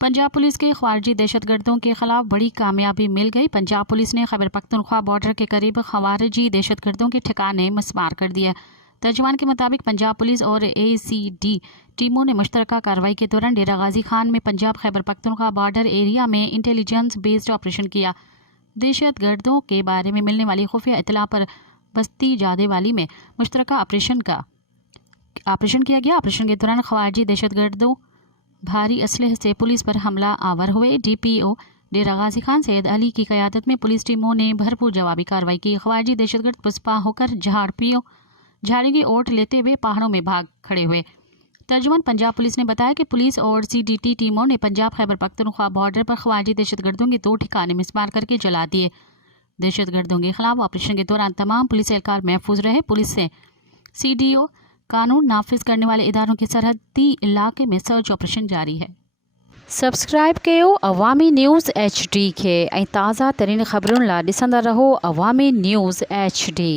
Punjab police के ख्वारिजी दहशतगर्दों के खिलाफ बड़ी कामयाबी मिल गई। पंजाब पुलिस ने खैबर पख्तूनख्वा बॉर्डर के करीब ख्वारिजी दहशतगर्दों के ठिकाने मस्मार कर दिया। तर्जुमान के मुताबिक पंजाब पुलिस और ACD टीमों ने मुश्तरका कार्रवाई के दौरान डेरा गाजी खान में पंजाब खैबर पख्तूनख्वा बॉर्डर एरिया में इंटेलिजेंस बेस्ड ऑपरेशन किया। दहशतगर्दों के बारे में मिलने वाली खुफिया इतला पर बस्ती जादेवाली में मुश्तरका ऑपरेशन किया गया। ऑपरेशन के दौरान ख्वारिजी दहशतगर्दों भारी असलहे से पुलिस पर हमला आवर हुए। DPO डेरा गाजी खान सैयद अली की क़यादत में पुलिस टीमों ने भरपूर जवाबी कार्रवाई की। ख्वारिजी दहशतगर्द पुष्पा होकर झाड़ियों की ओट लेते हुए पहाड़ों में भाग खड़े हुए। तर्जुमान पंजाब पुलिस ने बताया कि पुलिस और CDT टीमों ने पंजाब खैबर पख्तूनख्वा बॉर्डर पर ख्वारिजी दहशतगर्दों के 2 ठिकाने मिसमार करके जला दिए। दहशतगर्दों के खिलाफ ऑपरेशन के दौरान तमाम पुलिस एहलकार महफूज रहे। पुलिस से CDO कानून नाफिज करने वाले इदारों के सरहदी इलाके में सर्च ऑपरेशन जारी है। सब्सक्राइब कयो अवामी न्यूज़ HD के ताज़ा तरीन ख़बरुन ला ॾिसंदा रहो अवामी न्यूज़ HD।